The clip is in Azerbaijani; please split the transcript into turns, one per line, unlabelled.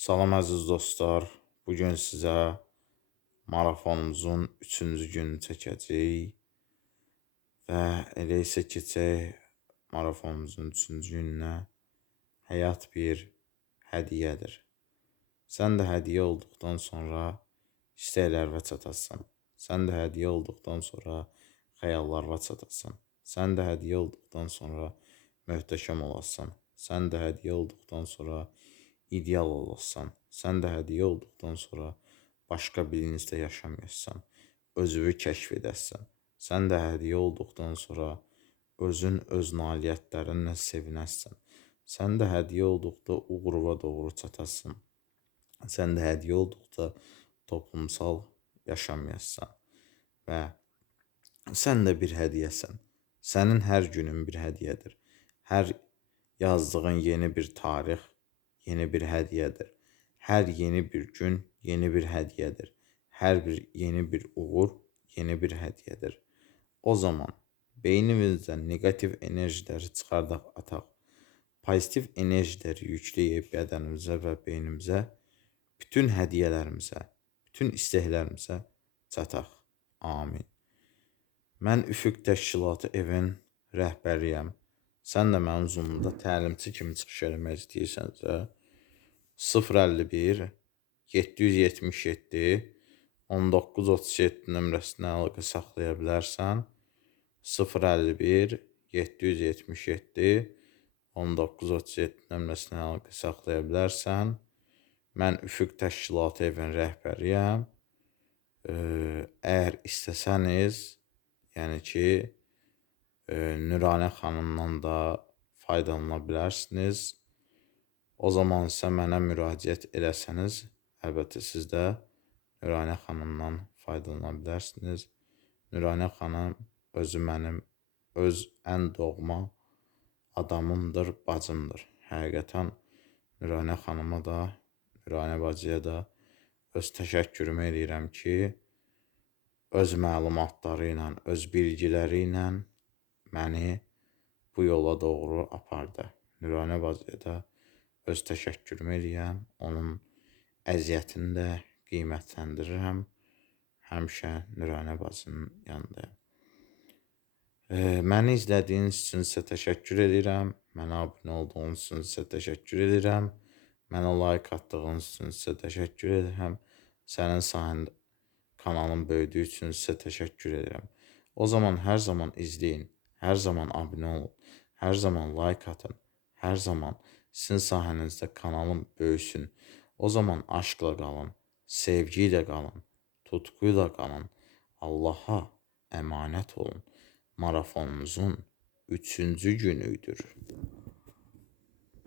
Salam əziz dostlar. Bu gün sizə marafonumuzun 3-cü gününü çəkəcəyik və elə isə keçək marafonumuzun 3-cü gününə. Həyat bir hədiyyədir. Sən də hədiyyə olduqdan sonra istəklərə çatasan. Sən də hədiyyə olduqdan sonra xəyallara çatasan. Sən də hədiyyə olduqdan sonra möhtəşəm olasan. Sən də hədiyyə olduqdan sonra ideal olasan. Sən də hədiyyə olduqdan sonra başqa bilincdə yaşamayasan. Özünü kəşf edəsən. Sən də hədiyyə olduqdan sonra özün öz nailiyyətlərinlə sevinəsən. Sən də hədiyyə olduqda uğuruna doğru çatasan. Sən də hədiyyə olduqda toplumsal yaşamayasan və sən də bir hədiyyəsən. Sənin hər günün bir hədiyyədir. Hər yazdığın yeni bir tarix yeni bir hədiyyədir. Hər yeni bir gün yeni bir hədiyyədir. Hər bir yeni bir uğur yeni bir hədiyyədir. O zaman beynimizdən neqativ enerjiləri çıxardaq ataq. Pozitiv enerjiləri yükləyib bədənimizə və beynimizə bütün hədiyyələrimizə, bütün istəklərimizə çataq. Amin. Mən Üfüq Təşkilatı evin rəhbəriyəm. Sən də mənim Zoom-da təlimçi kimi çıxış eləmək istəyirsənsə, 051 777 1937 nömrəsinə əlaqə saxlaya bilərsən. 051 777 1937 nömrəsinə əlaqə saxlaya bilərsən. Mən Üfüq Təşkilatı evin rəhbəriyəm. Əgər istəsəniz, yəni ki, Nüranə xanımdan da faydalana bilərsiniz. O zaman isə mənə müraciət eləsəniz, əlbəttə siz də Nüranə xanımdan faydalana bilərsiniz. Nüranə xanım özü mənim öz ən doğma adamımdır, bacımdır. Həqiqətən Nüranə xanıma da, Nüranə bacıya da öz təşəkkürümü eləyirəm ki, öz məlumatları ilə, öz bilgiləri ilə məni bu yola doğru apardı. Nüranə bacıya öz təşəkkürümü eləyirəm. Onun əziyyətini də qiymətləndirirəm. Həmişə Nüranə bacının yanındayam. Məni izlədiyiniz üçün sizə təşəkkür edirəm. Mənə abunə olduğunuz üçün sizə təşəkkür edirəm. Mənə like atdığınız üçün sizə təşəkkür edirəm. Sənin sayəndə kanalım böyüdüyü üçün sizə təşəkkür edirəm. O zaman hər zaman izləyin, hər zaman abunə olun, hər zaman like atın, hər zaman sizin sahənizdə kanalım böyüsün. O zaman aşkla qalın, sevgi ilə qalın, tutku ilə qalın. Allaha əmanət olun. Marafonumuzun üçüncü günüdür.